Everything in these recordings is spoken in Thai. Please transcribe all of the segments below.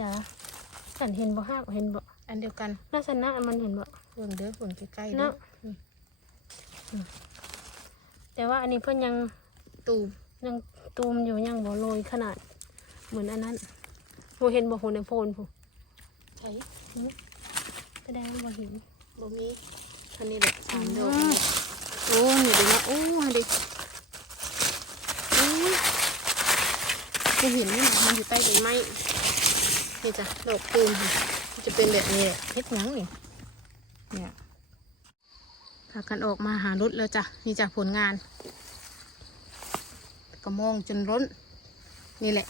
จ๋าฉันเห็นบ่ห้าเห็นบ่อันเดียวกันลักษณะมันเห็นบ่เบิ่งเด้อเบิ่งใกล้ๆเด้เนาะอแต่ว่าอันนี้เพิ่นยังตูมยังตูมอยู่ยังบ่โรยขนาด เหมือนอันนั้นบ่เห็นบ่โหในโพนผู้ใช่แสดงว่าบ่เห็นบ่มีอันนี้แหละสามดอกอืมโอ้นี่ดูนะโอ้อันนี้โอ้ยจะเห็นไหมนะมันอยู่ใต้ใบไม้ นี่จ้ะดอกตูมค่ะจะเป็นแบบนี้แหละเฮ็ดหยังนี่เนี่ยพากันออกมาหารถแล้วจ้ะนี่จ้ะผลงานก็มองจนร้น นี่แหละ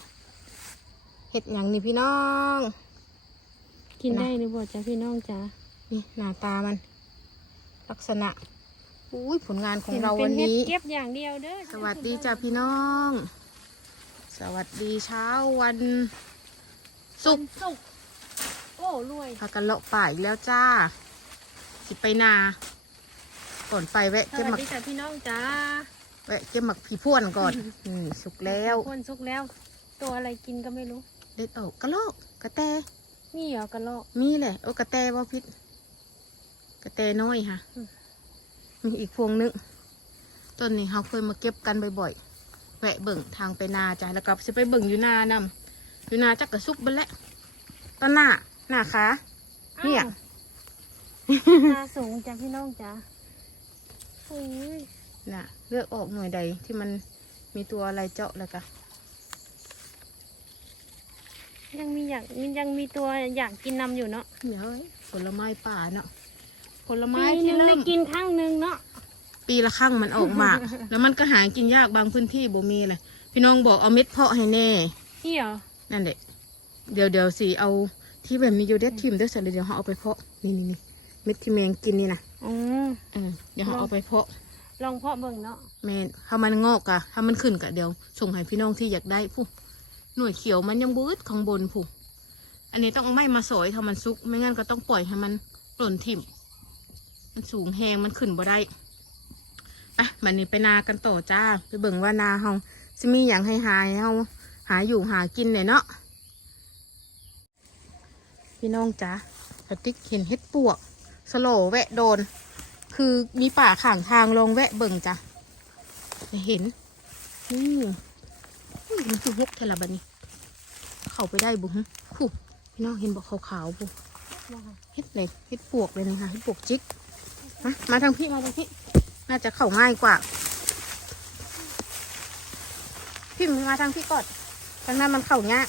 เห็ดหยังนี่พี่น้อง กินได้หรือบ่จ้าพี่น้องจ๋านี่หน้าตามัน ลักษณะอุ้ยผลงานของห็เราป็วันฮ็ดนี้เก็บอย่างเดียวเด้อสวัสดีจ้าพี่น้อง สวัสดีเช้าวัน ศุกร์สุกร์โอ้รวยพากันเลาะป่าอีกแล้วจ้า สิไปนา ก่อนไปแวะสเก็บหวัมัสกดีจ้าพี่น้องจ้าแวะเก็บหมักผีพ่วนก่อนอืมสุกแล้ว คนสุกแล้ว ตัวอะไรกินก็ไม่รู้ เด็ดออกกระโลกกระแตนี่เหรอกระโลกมีแหละโอ้กระแตว่าพิษกระแตน้อยค่ะอืม มีอีกพวงนึงต้นนี้เราเคยมาเก็บกันบ่อยๆแวะเบิ่งทางไปนาจ้ะแล้วก็จะไปเบิ่งอยู่นานำ อยู่นาจักกระซุกเบนแหละต้นหน้าหน้าขาเนี่ยตาสูงจ้าพี่น้องจ้าโอ้ยน่ะ เลือกออกหน่วยใดที่มันมีตัวอะไรเจาะแล้วก็ยังมีอยากมียังมีตัวอยากกินนำอยู่เนาะเดี๋ยวเอ้ยผลไม้ป่าเนาะผลปีไม้หที่นึงเริ่ได้มกินครั้งหนึ่งเนาะปีละครั้งมันออกหมาก แล้วมันก็หากินยากบางพื้นที่บ่มีเลยพี่น้องบอกเอาเม็ดเพาะให้แน่นี่เหรอ นั่นแหละ เดี๋ยวเดี๋ยวสิเอาที่แบบมีโยเดสทิมด้วยสันเดี๋ยวเขาเอาไปเพาะ นี่นี่นี่เม็ดที่แมงกินนี่นะอืมเออเดี๋ยวเขาเอาไปเพาะ ลองเพาะเบิ่งเนาะแมนถ้ามันงอกอะถ้ามันขึ้นกะเดี๋ยวส่งให้พี่น้องที่อยากได้ผู้หน่วยเขียวมันยังบืดข้างบนผู้อันนี้ต้องเอาไม้มาสอยถ้ามันซุก ไม่งั้นก็ต้องปล่อยให้มันหล่นทิ่ม มันสูงแหงมันขึ้นบ่ได้ไปบันนี้ไปนากันต่อจ้า ไปเบิ่งว่านาเฮาสิมีอย่างให้หายเฮา หาอยู่หากินเนี่ยเนาะพี่น้องจ้าสติ๊กเห็นเฮ็ดปวก สโลแวะโดน คือมีป่าข้างทางลองแวะเบิ่งจ้ะเห็นนี่อุ้ยมันคือฮกแค่ละบัดนี้เข้าไปได้บุ้งคู่พี่น้องเห็นบอกขาวๆบุ้งเฮ็ดเลยเฮ็ดปวกเลยนะคะเฮ็ดปวกจิกมามาทางพี่มาทางพี่น่าจะเข้าง่ายกว่า พี่มาทางพี่ก่อน ทางนั้นมันเข้าง่าย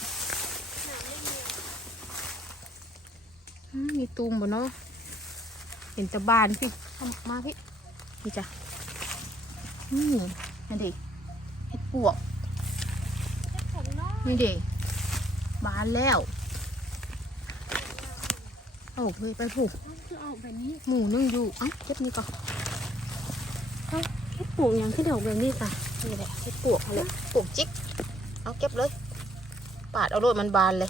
อืมมีตูมบ่เนาะ เห็นแตะบานพี่เอามาพี่นี่จ้ะนี่นี่เด็กเห็ดปวกนี่เด็กบานแล้วโอ้ยไปผูกคือออกแบบนี้หมูนึ่งอยู่เอ้าเก็บนี่ก่อนเฮ็ดปลูกอย่างที่ดอกแบบนี้ค่ะนี่แหละเห็ดปวกเอาเลยปวกจิกเอาเก็บเลย ปาดเอาโลดมันบานเลย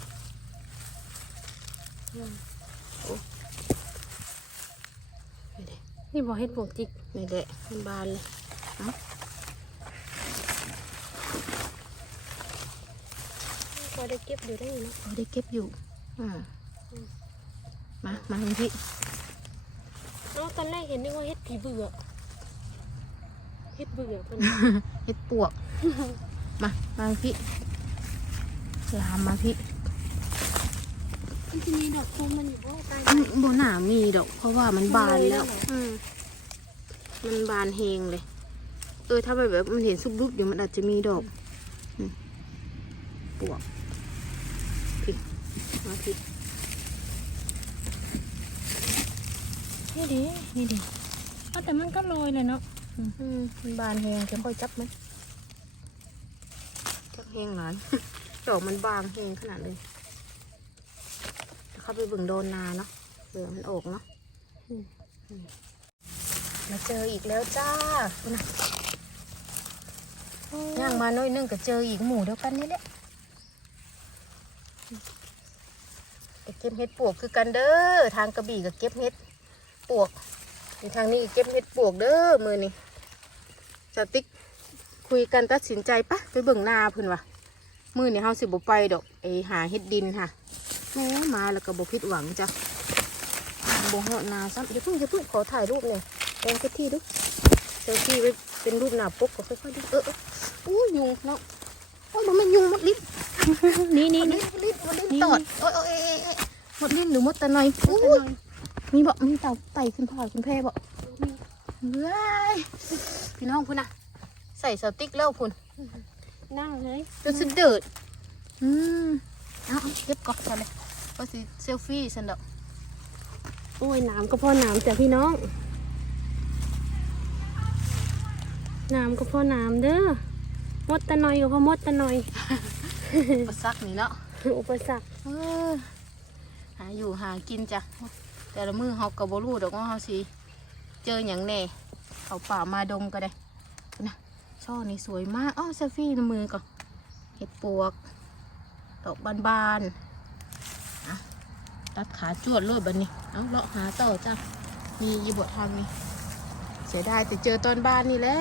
โอ้นี่เด็กนี่บอกเฮ็ดปลูกจิกนี่แหละมันบานเลยพอได้เก็บอยู่ได้อยู่เนาะเอาได้เก็บอยู่อ่ามา มาทางพี่เนาะตอนแรกเห็นนึกว่าเฮ็ดผีเบื่อเฮ็ดเบื่อเพิ่นเห็ดปวก มา มาพี่ ลามมาพี่มันจะมีดอกตูมมันอยู่บ่ใต้อืมบนหนามีดอก เพราะว่ามันบานแล้วมันเลยแล้วเหรออืมมันบานเฮงเลย เออถ้าไปแบบมันเห็นซุกลุกเดี๋ยวมันอาจจะมีดอกอืมปวกพี่มาพี่นี่ดินี่ดิเอาแต่มันก็โรยเลยเนาะอืมมันบานเฮงจะค่อยจับไหมจับเฮงหน่อย ดอกมันบางเฮงขนาดเลยเข้าไปบึงโดนนาเนาะเบื่อมันออกเนาะมาเจออีกแล้วจ้านะย่างมาน้อยนึงก็เจออีกหมูเดียวกันนี่แหละเก็บเห็ดปวกคือกันเด้อทางกระบี่ก็เก็บเห็ดปวกทางนี้เก็บเห็ดปวกเด้อมือนี่สติ๊กคุยกันตัดสินใจปะไปเบิ่งนาเพิ่นวะ มือนี่เฮาสิบ่ไปดอกไอหาเห็ดดินค่ะโอ้มาแล้วก็บ่ผิดหวังจ้ะบ่เหาะนาซ้ำอย่าเพิ่งอย่าเพิ่งขอถ่ายรูปหน่อยแดงสักทีดูเซลฟี่ไว้เป็นรูปหน้าปกก็ค่อยๆดูเออเอออู้ยุงเนาะโอ้ยมันไม่ยุงมดลิ้นนี่นี่มดนี่ลิ้นมดลิ้นมดลิ้นนี่ตอดโอ้ยโอ้ยเอ้ยเอ้ยเอ้ยมดลิ้นหรือมดตะนอยอู้ยมีบ่มีเต่าไต่ขึ้นพอขึ้นแพร่บ่ว้ายพี่น้องพุ่นน่ะใส่สติ๊กแล้วพุ่น นั่งเลยจนสุดเดือดอืมเอาเอาเก็บก่อนกันเลยก็สิเซลฟี่สันดอกโอ้ยน้ำก็พ่อน้ำจ้ะพี่น้องน้ำก็พ่อน้ำเด้อมดตะนอยก็พ่อมดตะนอยประซักนี่เนาะอุปสรรคเออหาอยู่หากินจ้ะแต่ละมือเฮากับบรูดอกว่าเฮาสิเจออย่างแน่เขาป่ามาดงก็ได้นะ ช่อนี่สวยมากอ้อเซลฟี่ในมือก่อนเห็ดปวกดอกบานๆอะตัดขาจวดเลยบันนี้ เอาเลาะหาต่อจ้ะ มียีบททางนี้เสียดายแต่เจอตอนบ้านนี่แหละ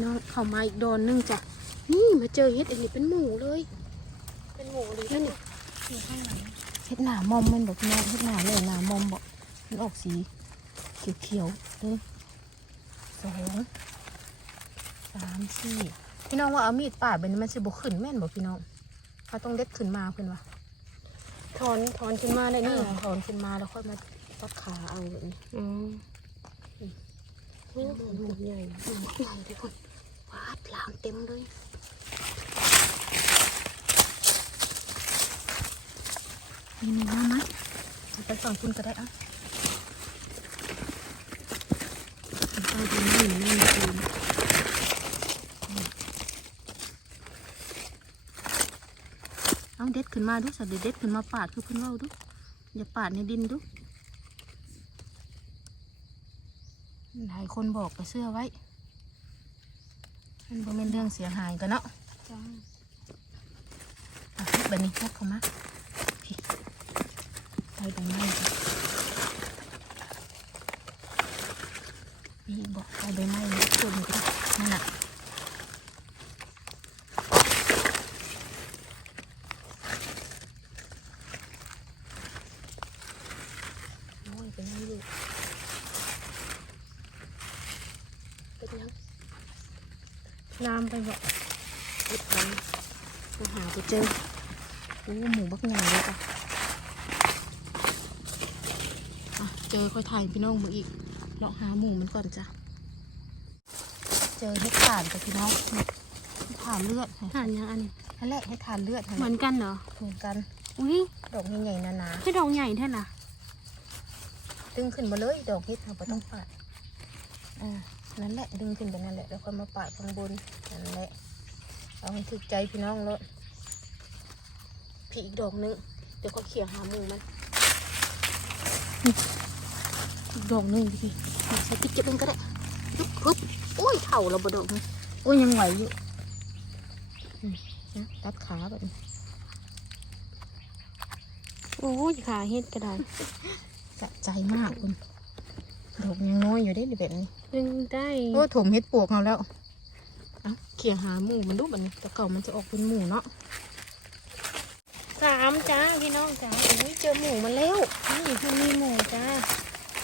น้องเข้ามาอีกโดนหนึงจ้ะ นี่มาเจอเห็ดอันนี้เป็นหมูเลย เป็นหมูหรือนั่นนี่เห็ดหนามอมมันบอกน้องเห็ดหนาเลยหนามอมบอกมันออกสีเขียวๆเลย สองสามสี่พี่น้องว่าเอามีดปาดไปนี่มันสิบกขึ้นแม่นบอกพี่น้องเขาต้องเด็ดขึ้นมาเพื่อนวะถอนถอนขึ้นมาได้นี่นี่ถอนขึ้นมาแล้วค่อยมาตัดขาเอาแบบนี้อืมนี่ลูกใหญ่ดูใหญ่เลยคนวาดลามเต็มเลยนี่นี่มามาไปฝั่งคุณก็ได้เอะไปดูนี่นี่คืนเอาเด็ดขึ้น มาดูสัตว์เด็ดขึ้นมาปาดคือเพิ่นเว้าดูอย่าปาดในดินดูหลายคนบอกไปเสื้อไว้ มันเป็นเรื่องเสียหายกันเนาะจ้าแบบนี้พกเขามาพี่ไปตรงนี้จ้ะนี่บอกเอาใบไม้มาส่วนนี้ก็ได้นั่นน่ะโอ้ยเป็นยังอยู่เป็นยัง ลามไปบอกเอ็ดมันมาหาไปเจอโอ้หมูบักใหญ่เลยจ้ะอะเจอค่อยถ่ายพี่น้องมาอีกเลาะหาหมูมันก่อนจ้ะ เจอเห็ดถ่านกับพี่น้องเห็ดถ่านเลือดทานยังอันนี้นั่นแหละเห็ดถ่านเลือดเหมือนกันเหรอ เหมือนกัน อุ้ยดอกใหญ่ๆหนาให้ดอกใหญ่แท้ล่ะๆดึงขึ้นมาเลยดอกเห็ดเราไม่ต้องปาดอ่า นั่นแหละดึงขึ้นไปนั่นแหละแล้วค่อยมาปาดข้างบนนั่นแหละเอาให้ถึกใจพี่น้องเลยพี่อีกดอกนึงเดี๋ยวก็เขี่ยหาหมูมันอีกดอกหนึงพี่ใส่ติ๊กเก็บเองก็ได้ยุบปึ๊บโอ้ยเข่าเราบดอกนี่โอ้ยยังไหวอยู่อืมนะตัดขาแบบนี้โอ้ยขาเฮ็ดกระดาษสะใจมากคุณ ดอกยังน้อยอยู่ได้แบบนี้ยังได้โอ้ถมเฮ็ดปวกเอาแล้วเอาเขี่ยหาหมูมันดูแบบนี้แต่เก่ามันจะออกเป็นหมูเนาะสามจ้าพี่น้องจ้าอุ้ยเจอหมูมันแล้วนี่คือมีหมูจ้า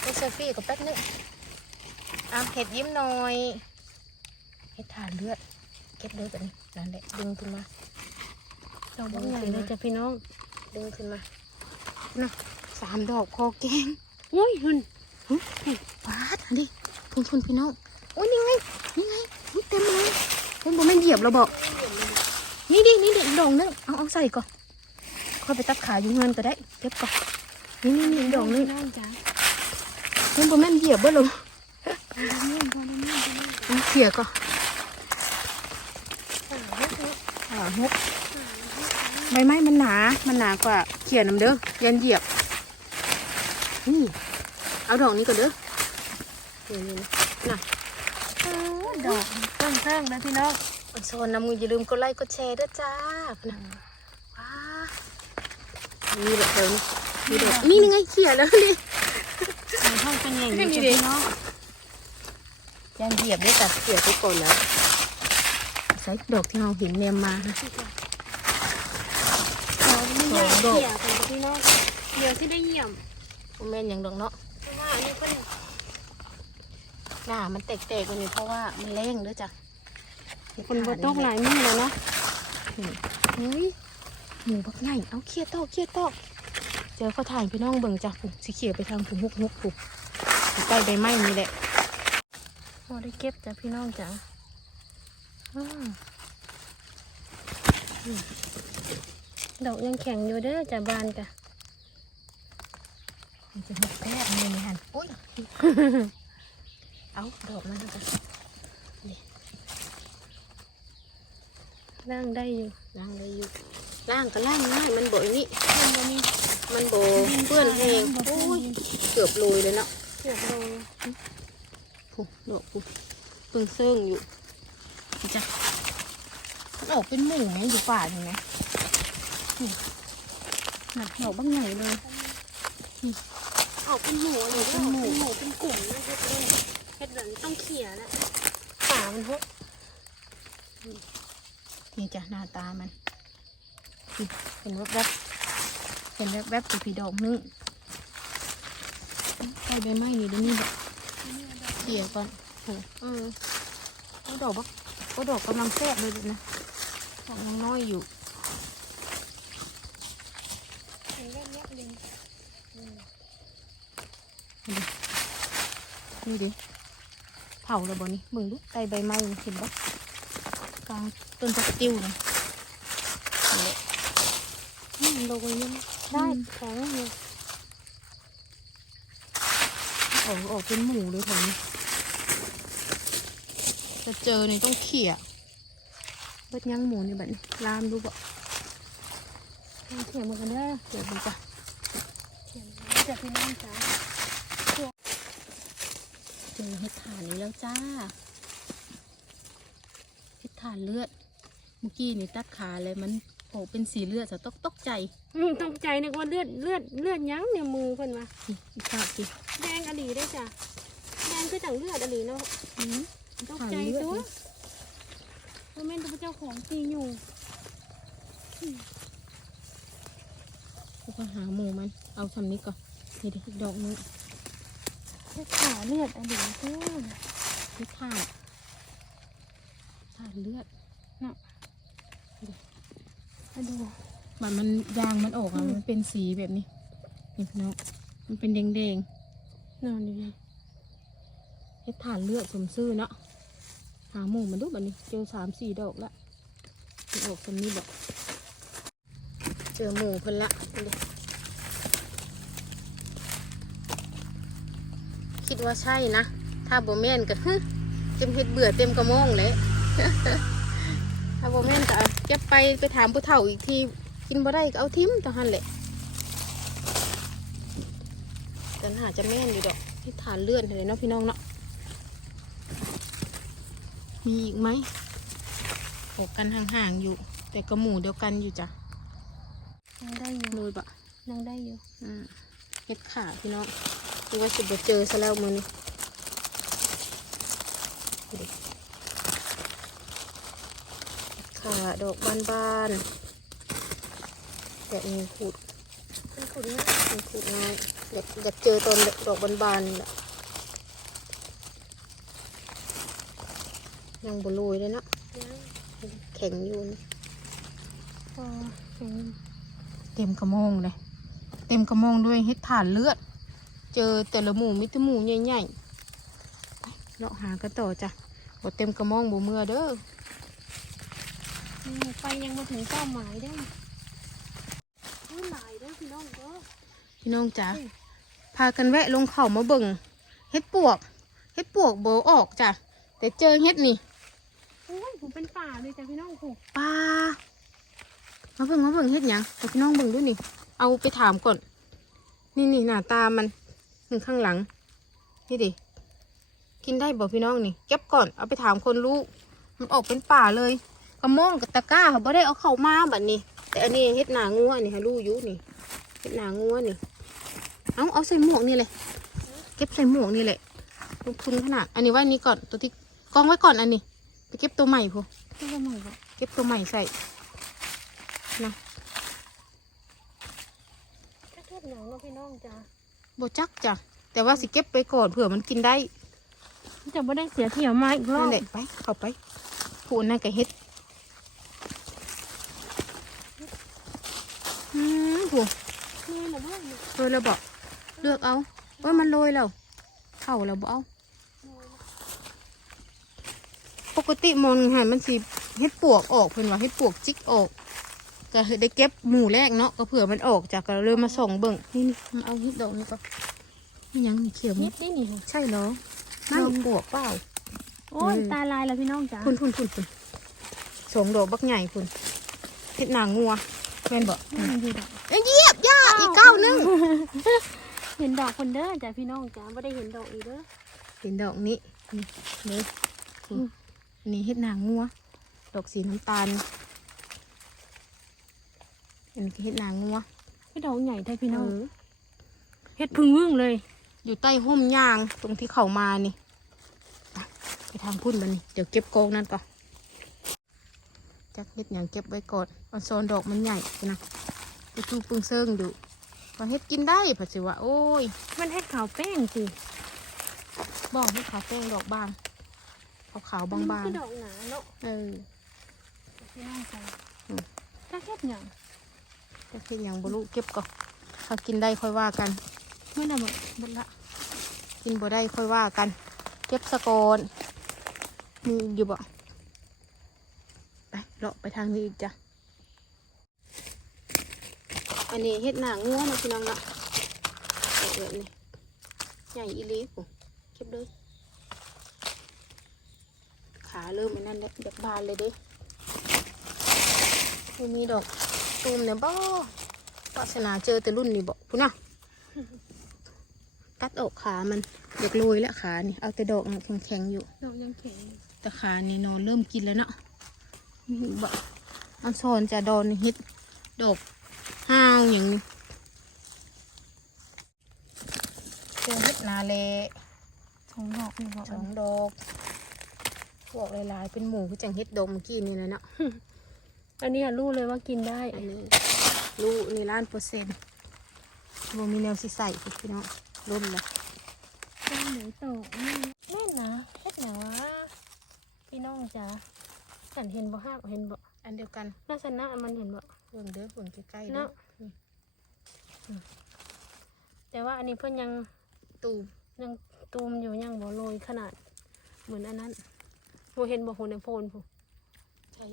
ไปเซฟี่กับแป๊บนึงอะเห็ดยิ้มหน่อยเห็ดทานเลือดเก็บเลยแบบนี้นั่นแหละดึงขึ้นมาดอกบักใหญ่เลยจ้ะพี่น้องดึงขึ้นมานะสามดอกคอแกงอุ้ยหุ่น ปาดอันนี้พุ่นพุ่นพี่น้องโอ้ยนี่ไงนี่ไงนี่เต็มเลยเต็มบ่แม่เหยียบเราบอก นี่ดินี่ดิอีกดอกนึงเอาเอาใส่ก่อนค่อยไปตัดขาอยู่เงินก็ได้เก็บก่อนนี่นี่นี่ดอกนึงพี่น้องจ้าเต็มบ่แม่นเหยียบบ่ลงเมี่ยงเขี่ยก่อนฮุบใบไม้มันหนา มันหนากว่าเขี่ยน้ำเด้อยันเหยียบนี่ เอาดอกนี้ก่อนเด้อนี่นี่นะดอกต้นข้างนะพี่น้องอันโซนนำมืออย่าลืมกดไลค์กดแชร์ด้วยจ้านะว้านี่แบบเดิมนี่ดอกนี่นี่ไงเขี่ยแล้วนี่ในห้องเป็นอย่างนี่นี้ดิจ้ะพี่น้องยันเหยียบได้แต่เขี่ยทุกคนแล้วใส่ดอกที่เราเห็นเนียมมานะขอสย่องดอกเขี่ยกันพี่น้องเดี๋ยวที่ได้เยี่ยมบ่แม่นหยังดอกเนาะ เพราะว่าอันนี้เพิ่น ห น้ามันแตกๆกว่านี้เพราะว่ามันแรงเด้อจ้ะคนบ่ตกหลายมื้อแล้วเนาะเฮ้ยหมูบักใหญ่เอาเครียดตอกเครียดตอกเจอเขาถ่ายพี่น้องเบิ่งจ้ะปุ๊สิเขี่ยไปทางปุ๊ฮุกฮุกปุ๊ใกล้ใบไม้นี่แหละพอได้เก็บจ้ะพี่น้องจ้ะอ้าวดอกยังแข็งอยู่เด้อจ้ะบานจ้ะมันจะหกแป๊บนี่นี่หันอุ้ย เอาดอกมันจ้ะร่างได้อยู่ล่างเลยอยู่ล่างก็ล่างง่ายมันบ่อยนี่มันบ่มีมันโบเปื้อนแหงโอ้ยเกือบโรยเลยเนาะเกือบโลผูดอกผูเพิ่งเซิ่งอยู่นี่จ้ะมันออกเป็นหมูไหมอยู่ป่าเห็นไหมนี่น่ะดอกบางใหญ่เลยออกเป็นหมูเลยเป็นหมูเป็นหมูเป็นกลุ่มนะเฮ็ดเลย เฮ็ดแบบนี้ต้องเขี่ยแล้วป่ามันหกนี่จ้ะหน้าตามันนี่เห็นแวบๆเห็นแวบๆตัวผีดอกนึงใส่ใบไม้นี่เดี๋ยวนี้แบบเขี่ยก่อนโอ้เออเอาดอกบักเอาดอกกำลังแซ่บเลยดูนะดอกยังน้อยอยู่เห็นแวบๆเลยนี่ดิ เผาแล้วบ่นี่เบิ่งดูใต้ใบไม้นี่เห็นปะกลางต้นจักติ้วนะนี่แหละอืมโลยยังได้แข็งอยู่ออกออกเป็นหมูเลยแถวนี้จะเจอนี่ต้องเขี่ยเบิดย่างหมูนี่แบบนี้ลามดูบ่เขี่ยมากันเด้อเดี๋ยวดูจ้ะเขี่ยมาจากพี่น้องจ้าเจ อเห็ดถ่านนี้แล้วจ้า เห็ดถ่านเลือด เมื่อกี้นี่ตัดขาเลยมันออกเป็นสีเลือดจะตกตกใจอืมตกใจนึกว่าเลือดเลือดเลือดยั้งเนี่ยมือเพิ่นมานี่อีกภาพสิแดงอลีได้จ้ะแดงคือจังเลือดอลีเนาะอืมตกใจตัวเพราะแม่นตัวเจ้าของตีอยู่แล้วก็หาหมูมัน เอาทำนี้ก่อนนี่เด็กดอกนึง แค่ขาเลือดอลีตัวนี่ถ่านถ่านเลือดมาดูมันมันยางมันออกอะมันเป็นสีแบบนี้นี่พี่น้องมันเป็นแดงแดงนอนดีๆเฮ็ดถ่านเลือดสมซื่อเนาะหาหมูมันดูแบบนี้ เจอสามสี่ดอกละมันอกสำนี้บอกเจอหมูเพิ่นละเด้ คิดว่าใช่นะ ถ้าบ่แม่นก็ฮึเต็มเฮ็ดเบื่อเต็มกระโมงเลยถ้าบ่แม่นก็เอาเก็บไปไปถามผู้เฒ่าอีกทีกินบ่ได้ก็เอาทิ้มต่อหันแหละแต่หาจะแม่นอยู่ดอกที่ฐานเลื่อนเลยเนาะพี่น้องเนาะมีอีกไหมออกกันห่างๆอยู่ แต่กระหมูเดียวกันอยู่จ้ะยังได้อยู่โดยบะยังได้อยู่อืมเห็ดขาพี่น้องคือ ว่าสิบเจอซะแล้วมือนี้ดูดิเห็ดขาดอกบานๆแบบนี้ขูดเป็นขุนนะมันขูดง่ายอยากอยากเจอตอนดอกบานๆนี่แหละยังบลุยเลยนะแข็งอยู่นี่เต็มกระมงเลย เต็มกระมงด้วยเห็ดถ่านเลือด เจอแต่ละหมูมิตรหมูใหญ่ๆไปเลาะหากันต่อจ้ะบ่เต็มกระโมงบ่เมื่อเด้อยังไปยังมาถึงเป้าหมายได้ไม่หลายเด้อพี่น้องเด้อพี่น้องจ๋าพากันแวะลงเขามาเบิ่งเห็ดปวกเห็ดปวกโบออกจ้ะแต่เจอเห็ดนี่โอ้ยผมเป็นป่าเลยจ้ะพี่น้องผูกปลามาเบิ่งมาเบิ่งเห็ดหยังแต่พี่น้องเบิ่งด้วยนี่ เอาไปถามก่อน นี่นี่หน้าตามันห นึ่งข้างหลัง นี่ดิ กินได้บอกพี่น้องนี่ เก็บก่อน เอาไปถามคนรู้ มันออกเป็นป่าเลยกระม่องกับตะกร้าเขาบ่ได้เอาเข้ามาแบบนี้ แต่อันนี้เฮ็ดหนางัวนี่ฮะรู้อยู่นี่ เฮ็ดหนางัวนี่ เอาเอาใส่หมวกนี่เลย เก็บใส่หมวกนี่แหละลงทุนขนาด อันนี้ไว้นี่ก่อน ตัวที่กองไว้ก่อนอันนี้ ไปเก็บตัวใหม่พอที่จะหน่อยบอกเก็บตัวใหม่ใส่นะดหยังเนาะพี่น้องจ้า บ่จักจ้ะแต่ว่าสิเก็บไปก่อนเผื่อมันกินได้จะไม่ได้เสียเที่ยวมาอีกรอนั่บนแหละไปเข้าไปผูนั่นก็เฮ็ดอืมผูนี่แหละบ้างเนี่ยโรยแล้วบอกเลือกเอาว่ามันโรยแล้วเข้าแล้วบ่เอาปกติมอนหันมันสิเฮ็ดปวกออกเพิ่นว่าเฮ็ดปวกจิกออก ก็ได้เก็บหมู่แรกเนาะก็เผื่อมันออกจากก็เลยมาส่องเบิ่งนี่นี่มาเอาเฮ็ดดอกนี่ก็นี่ยังนี่เขียวนินี่ดนี่นี่ใช่เหรอนั่นปวกเปล่าโอ้ยอืมตาลายแล้วพี่น้องจ้าคุณคุณคุณคุณสองดอกบักใหญ่คุณเฮ็ดหนางงัวแม่นบอกนี่มันอยู่ดอกเหยียบย่าอีกเก้าหนึงเห็นดอกคนเด้อจ้าพี่น้องจ้าไม่ได้เห็นดอกอีกเด้อเห็นดอกนี้นี่เลยนี่อันนี้เฮ็ดหนางงัวดอกสีน้ำตาล อันนี้ก็เฮ็ดหนางงัวไม่ดอกใหญ่แท้พี่น้องเออเฮ็ดพึ่งวึ่งเลย อยู่ใต้ห่มยางตรงที่เขามานี่ไปไปทางพุ่นบันนี่เดี๋ยวเก็บกองนั่นก่อนจักเฮ็ดอย่างเก็บไว้ก่อนเอันโซนดอกมันใหญ่นะไปจูปึงเซิงดูพอเฮ็ดกินได้ผัดสิว่าโอ้ย มันเฮ็ดขาวแป้งสิบอกให้ขาวแป้งดอกบางขาวขาวๆบางมันบางคือดอกหนาเนาะเออพี่น้องจ้าอืมถ้าเฮ็ดหยัง จะเฮ็ดอย่างบรุเก็บก่อนถ้ากินได้ค่อยว่ากันไม่น่ะหมดหมดละกินบ่ได้ค่อยว่ากัน เก็บสะกอนมีอยู่บ่ไปเลาะไปทางนี้อีกจ้ะอันนี้เฮ็ดหนางัวนะพี่น้องละเอาแบบนี้ใหญ่อีหลีกูเก็บเลยขาเริ่มไอ้นั่นแล้วดับบานเลยเด้บ่มีดอก ตูมเนี่ยบ่วาสนาเจอแต่รุ่นนี้บ่พูน่ะตัดออกขามันเด็กโรยแล้วขานี่เอาแต่ดอกมันแข็งๆอยู่ดอกยังแข็งแต่ขานี่นอนเริ่มกินแล้วเนาะนี่บะอันซอนจะดอนเฮ็ดดอกห้าวอย่างนี้เจอเฮ็ดนาเลสองดอกนี่บอกสองดอกบอกหลายๆเป็นหมูคือจังเฮ็ดดมเมื่อกี้นี่เลยเนาะ อันนี้อะรู้เลยว่ากินได้อันนี้รู้นี่ล้านเปอร์เซ็นต์บ่มีแนวสิใส่พี่น้องรุ่นเลยเป็นหมูโตกนี่แม่นนะเฮ็ดหยังวะพี่น้องจ้าฉันเห็นบ่ฮักเห็นบ่อันเดียวกันลักษณะมันเห็นบ่เบิ่งเด้อเบิ่งใกล้ๆเด้เนาะอแต่ว่าอันนี้เพิ่นยังตูมยังตูมอยู่ยังบ่โรยขนาด เหมือนอันนั้นบ่เห็นบ่หูในโพนผู้ใช่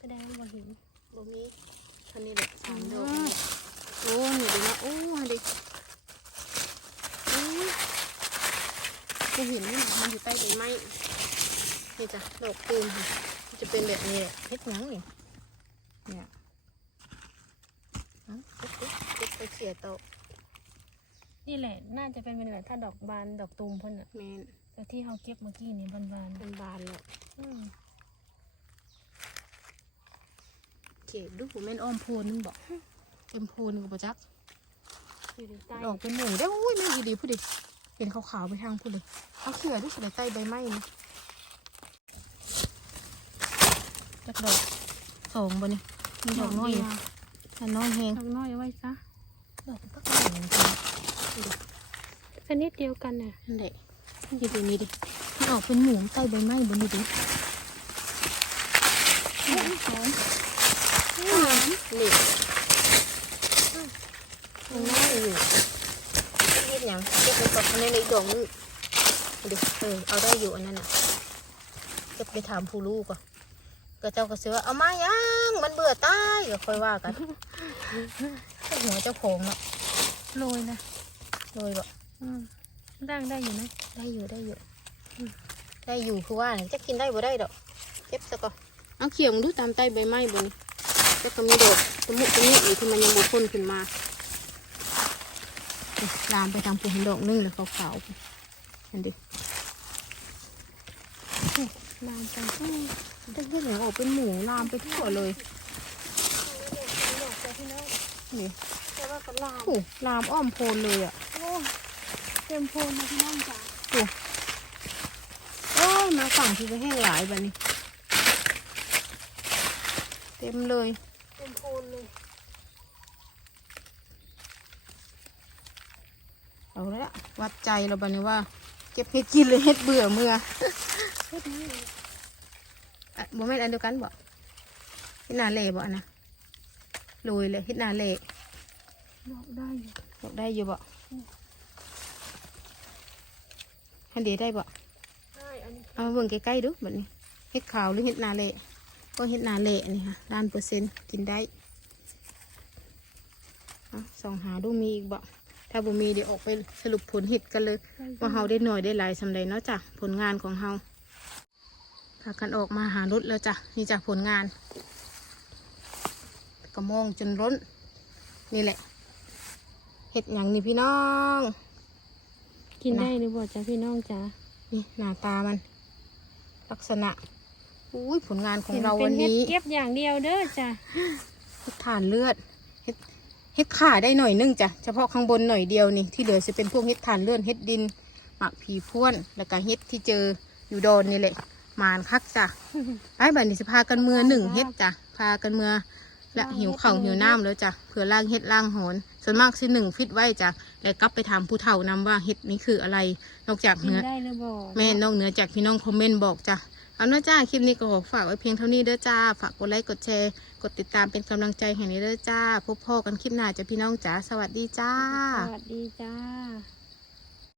แสดงว่าบ่เห็นบ่มีอันนี้แหละสามดอกอืมโอ้นี่ดูนะโอ้ดิโอ้ยจะเห็นนี่มันอยู่ใต้ใบไม้นี่จ้ะดอกตูมค่ะมันจะเป็นแบบนี้แหละเฮ็ดหยังนี่เนี่ยเอาเก็บเก็บเก็บไปเสียโตะนี่แหละ น่าจะเป็นแบบถ้าดอกบานดอกตูมเพิ่นน่ะแมนแต่ที่เขาเก็บเมื่อกี้นี่บานเป็นบานแล้วๆอืม เก็บดูผมแม่นอ้อมโพนนึงบอกเต็มโพนกับประจักอยู่ในใต้ดอกเป็นหมูได้ออุ้ยแม่นอีดีพูดดิเป็นขาวๆไปทางพูดเลยเอาเขี่ยด้วยสิในใต้ใบไม้นี่จักดอกสองบนนี่มีดอกน้อยอยู่อันน้อยแหงดอกน้อยเอาไว้ซะดอกก็กระเหมือนกันชนิดเดียวกันน่ะนั่นแหละนี่ดูนี่ดิมันออกเป็นหมูใต้ใบไม้บนนี่ดิสอง นี่มันน่าอยู่เฮ็ดหยังเก็บไปก่อนอันนี้ในดอกนึงดิเออเอาได้อยู่อันนั้นอะเก็บไปถามผู้ลูกก่อนก็เจ้าก็เสือว่าเอามายังมันเบื่อตายก็ค่อยว่ากันหัวเจ้าของอะโรยนะโดยบอกอืมร่างได้อยู่นะได้อยู่ได้อยู่อืมได้อยู่คือว่าจะกินได้บ่ได้ดอกเก็บซะก่อนเอาเขียงดูตามใต้ใบไม้บนนี้ แล้วก็มีดอกตะมุตะมิอยู่ที่มันยังบุพ้นขึ้นมาลามไปทางปูเห็นดอกนึ่งแล้วขาวๆเห็นดิลามไปอืมได้เห็นออกเป็นหมูลามไปทั่วเลยดอกแต่พี่น้องนี่แต่ว่าก็ลามโอ้ลามอ้อมโพนเลยอะเต็มโพนนะพี่น้องจ้าโอ้ยมาฝั่งที่จะแห้งหลายแบบนี้ เต็มเลย เต็มโพนเลยเอาละวัดใจเราบันนี้ว่า เก็บเห็ดกินเลยเห็ดเบื่อเมื่อเฮ็ดนี่อะบ่แม่นอันเดียวกันบ่เห็ดนาเล่บ่อันนะโรยเลยเห็ดนาเล่ดอกได้อยู่ดอกได้อยู่บ่อันเดียวได้บ่ได้อันนี้เอามาเบิ่งใกล้ๆดูแบบนี้เห็ดขาวหรือเห็ดนาเล่ ก็เห็ดนาเล่นี่ค่ะล้านเปอร์เซ็นต์กินได้เอาส่องหาดูมีอีกบ่ถ้าบ่มีเดี๋ยวออกไปสรุปผลเห็ดกันเลย ว่าเฮาได้หน่อยได้หลายสำใดเนาะจ้ะผลงานของเฮาพากันออกมาหารถแล้วจ้ะนี่จ้ะผลงานกระมองจนร้น นี่แหละเห็ดอย่างนี้พี่น้อง กินได้หรือบ่จ้ะพี่น้องจ้ะนี่หน้าตามัน ลักษณะ อุ้ยผลงานของเราป็วันเฮ็ดนี้เก็บอย่างเดียวเด้อจ้ะเห็ดถ่านเลือดเห็ดเห็ดขาได้หน่อยนึงจ้ะเฉพาะข้างบนหน่อยเดียวนี่ที่เหลือจะเป็นพวกเห็ดถ่านเลือดเห็ดดินหมักผีพ่วนแล้วก็เห็ดที่เจออยู่โดนนี่แหละมานคักจ้ะไอ้บัดนี้จะพากันเมือหนึ่งเฮ็ดจ้ะพากันเมือและหิวเข่าวหิวน้ำแล้วจ้ะเผื่อล่างเฮ็ดล่างหอนส่วนมากสิหนึ่งฟิตไว้จ้ะแล้วกลับไปถามผู้เฒ่านำว่าเฮ็ดนี้คืออะไร นอกจากกินเนื้อได้หรือบ่แม่นอกเหนือจากพี่น้องคอมเมนต์บอกจ้ะ เอาเนาะจ้าคลิปนี้ก็ขอฝากไว้เพียงเท่านี้เด้อจ้า ฝากกดไลค์กดแชร์ กดติดตามเป็นกำลังใจให้ในเด้อจ้า พบพ่อกันคลิปหน้าจ้ะพี่น้องจ๋าสวัสดีจ้า สวัสดีจ้า